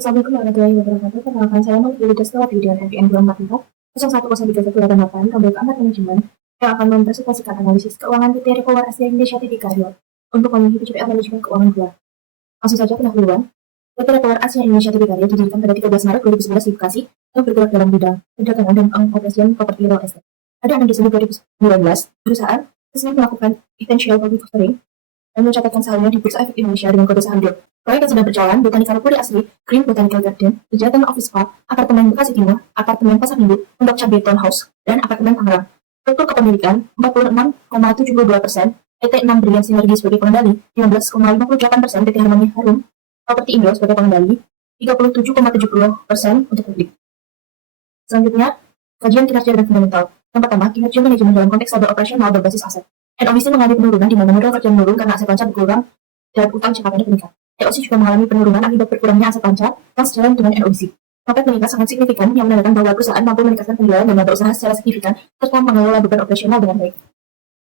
Assalamualaikum warahmatullahi wabarakatuh. Perkenalkan saya Malik Yuli Desto Abidin FIN 244 010318 Kabel Keamanan Manajemen yang akan mempresentasikan analisis keuangan PT Repower Asia Indonesia Tbk Riau untuk memenuhi PCPM Manajemen Keuangan 2. Langsung saja pendahuluan. PT Repower Asia Indonesia Tbk Riau didirikan pada 13 Maret 2011 di Bekasi yang bergerak dalam bidang perdagangan dan pengoperasian properti real estate. Pada 6 Desember 2019, perusahaan resmi melakukan essential public offering dan mencatatkan sahamnya di Bursa Efek Indonesia dengan kode saham DIO. Proyek yang sedang berjalan, Botanical Puri Asri, Green Botanical Garden, Kegiatan Office Park, Apartemen Bekasi Timur, Apartemen Pasar Minggu, Pondok Cabe Townhouse, dan Apartemen Tangerang. Struktur kepemilikan 46,72%, PT 6 Brian Sinergi sebagai pengendali, 15,58% PT Harmoni Harum, Properti Indo sebagai pengendali, 37,70% untuk publik. Selanjutnya, kajian kinerja dan fundamental. Yang pertama, kinerja manajemen dalam konteks laba operasional berbasis aset. NOIC mengalami penurunan di mana modal kerja menurun karena aset panca berkurang dan utang jangka pendek meningkat. TOC juga mengalami penurunan akibat berkurangnya aset panca yang sejalan dengan NOIC. Profit meningkat sangat signifikan yang menandakan bahwa perusahaan mampu meningkatkan penjualan dan laba usaha secara signifikan serta mengelola beban operasional dengan baik.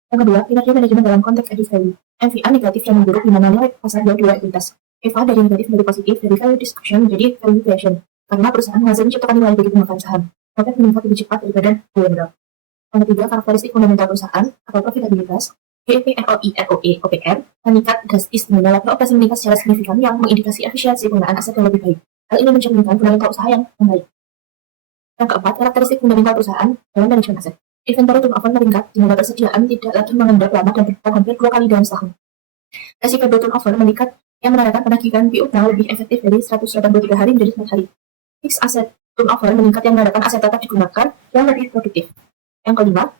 Yang kedua, kinerja manajemen dalam konteks added value. NVA negatif dan memburuk di mana nilai pasar dan dua ekuitas. EVA dari negatif menjadi positif dari value destruction menjadi value creation karena perusahaan menghasilkan menciptakan nilai bagi pemegang saham. Profit meningkat lebih cepat daripada modal. Yang ketiga, karakteristik fundamental perusahaan atau profitabilitas. GEP, ROI, ROE, OPR meningkat drastis di mana laba operasi meningkat secara signifikan yang mengindikasi efisiensi penggunaan aset yang lebih baik. Hal ini mencerminkan fundamental usaha yang baik. Yang keempat, karakteristik fundamental perusahaan dalam manajemen aset. Inventory turnover meningkat di mana persediaan tidak lagi mengendap lama dan berputar hampir 2 kali dalam setahun. Receivable turnover meningkat yang menandakan penagihan piutang lebih efektif dari 183 hari menjadi 9 hari. Fixed asset turnover meningkat yang menandakan aset tetap digunakan yang lebih produktif. Yang kelima,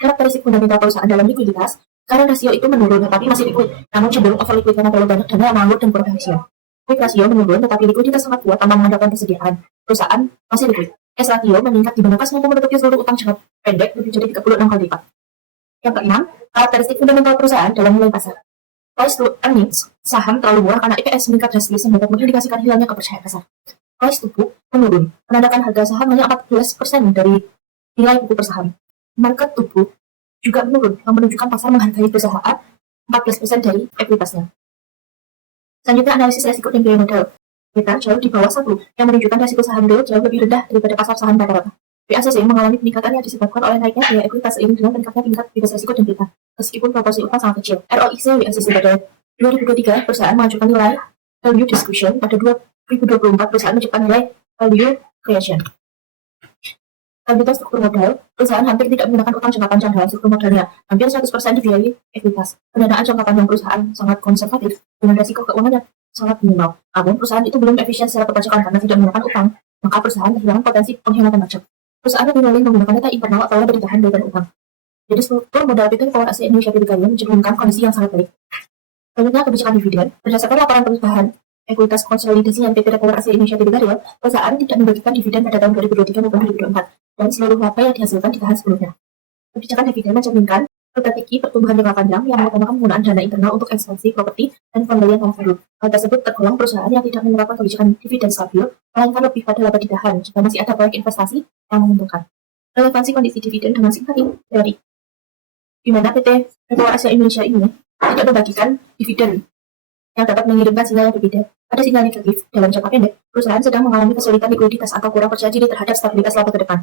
karakteristik fundamental perusahaan dalam likuiditas, karena rasio itu menurun tetapi masih liquid, namun cenderung over liquid karena terlalu banyak dana yang menganggur dan kurang efisien. Quick rasio menurun tetapi likuiditas sangat kuat tanpa mengandalkan persediaan. Perusahaan masih liquid. S ratio meningkat di mana kas mampu menutupi seluruh utang jangka pendek lebih jadi 36 kali lipat. Yang keenam, karakteristik fundamental perusahaan dalam nilai pasar. Price to earnings, saham terlalu murah karena EPS meningkat drastis yang dapat mengindikasikan hilangnya kepercayaan pasar. Price to book menurun, menandakan harga saham hanya 14% dari nilai buku per saham. Market to book juga menurun, yang menunjukkan pasar menghargai perusahaan 14% dari ekuitasnya. Selanjutnya, analisis resiko dan biaya modal. Kita jauh di bawah 1, yang menunjukkan resiko saham real jauh lebih rendah daripada pasar saham rata-rata. BACC mengalami peningkatan yang disebabkan oleh naiknya biaya ekuitas seiring dengan meningkatnya tingkat bebas resiko dan beta, meskipun proporsi utang sangat kecil. ROIC BACC pada 2023, perusahaan mengajukan nilai value discussion. Pada 2024, perusahaan menciptakan nilai value creation. Selanjutnya, struktur modal. Perusahaan hampir tidak menggunakan utang jangka panjang dalam struktur modalnya. Hampir 100% dibiayai ekuitas. Pendanaan jangka panjang perusahaan sangat konservatif dengan risiko keuangan yang sangat minimal. Namun, perusahaan itu belum efisien secara perpajakan karena tidak menggunakan utang. Maka perusahaan kehilangan potensi pengkhianatan pajak. Perusahaan lebih memilih menggunakan data internal atau laba ditahan daripada utang. Jadi, struktur modal PT Repower Asia Indonesia Tbk Riau mencerminkan kondisi yang sangat baik. Selanjutnya, kebijakan dividen. Berdasarkan laporan perubahan ekuitas konsolidasi yang PT Repower Asia Indonesia Tbk Riau, perusahaan tidak membagikan dividen pada tahun 2023 maupun 2024, dan seluruh laba yang dihasilkan ditahan sebelumnya. Kebijakan dividen mencerminkan strategi pertumbuhan jangka panjang yang mengutamakan penggunaan dana internal untuk ekspansi properti dan pembelian tanah baru. Hal tersebut tergolong perusahaan yang tidak menerapkan kebijakan dividen stabil, melainkan lebih pada laba ditahan jika masih ada proyek investasi yang menguntungkan. Relevansi kondisi dividen dengan simpatik dari di mana PT Repower Asia Indonesia ini tidak membagikan dividen yang dapat mengirimkan sinyal yang berbeda. Pada sinyal negatif dalam jangka pendek, perusahaan sedang mengalami kesulitan likuiditas atau kurang percaya diri terhadap stabilitas laba ke depan.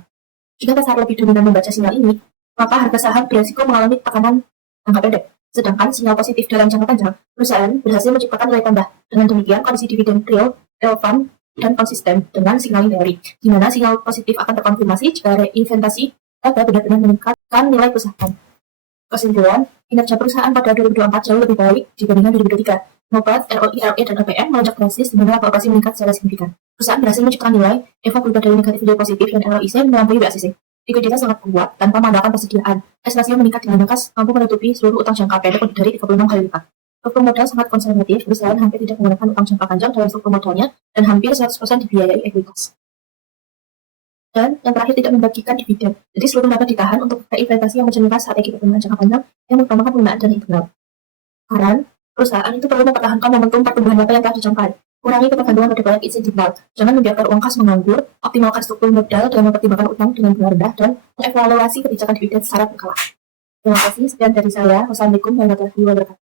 Jika pasar lebih dominan membaca sinyal ini, maka harga saham beresiko mengalami tekanan jangka pendek. Sedangkan sinyal positif dalam jangka panjang, perusahaan berhasil menciptakan nilai tambah. Dengan demikian, kondisi dividen real, relevan, dan konsisten dengan sinyal teori, di mana sinyal positif akan terkonfirmasi jika reinvestasi laba benar-benar meningkatkan nilai perusahaan. Kesimpulan, kinerja perusahaan pada 2024 jauh lebih baik dibandingkan 2023. Mobat, ROI, ROE, dan OPM melonjak drastis di mana laba operasi meningkat secara signifikan. Perusahaan berhasil menciptakan nilai EVA berubah dari negatif menjadi positif dan ROIC melampaui BACC. Likuiditas sangat kuat tanpa mengandalkan persediaan. S rasio meningkat di mana kas mampu menutupi seluruh utang jangka pendek lebih dari 36 kali lipat. Struktur modal sangat konservatif, perusahaan hampir tidak menggunakan utang jangka panjang dalam struktur modalnya dan hampir 100% dibiayai ekuitas. Dan yang terakhir, tidak membagikan dividen. Jadi seluruh laba ditahan untuk reinvestasi yang mencerminkan strategi pertumbuhan jangka panjang yang mengutamakan penggunaan dana internal. Saran, perusahaan itu perlu mempertahankan momentum pertumbuhan laba yang telah dicapai. Kurangi ketergantungan pada proyek insentifal. Jangan membiarkan uang kas menganggur, optimalkan struktur modal dengan mempertimbangkan utang dengan bunga rendah, dan mengevaluasi kebijakan dividen secara berkala. Terima kasih, sekian dari saya. Wassalamualaikum warahmatullahi wabarakatuh.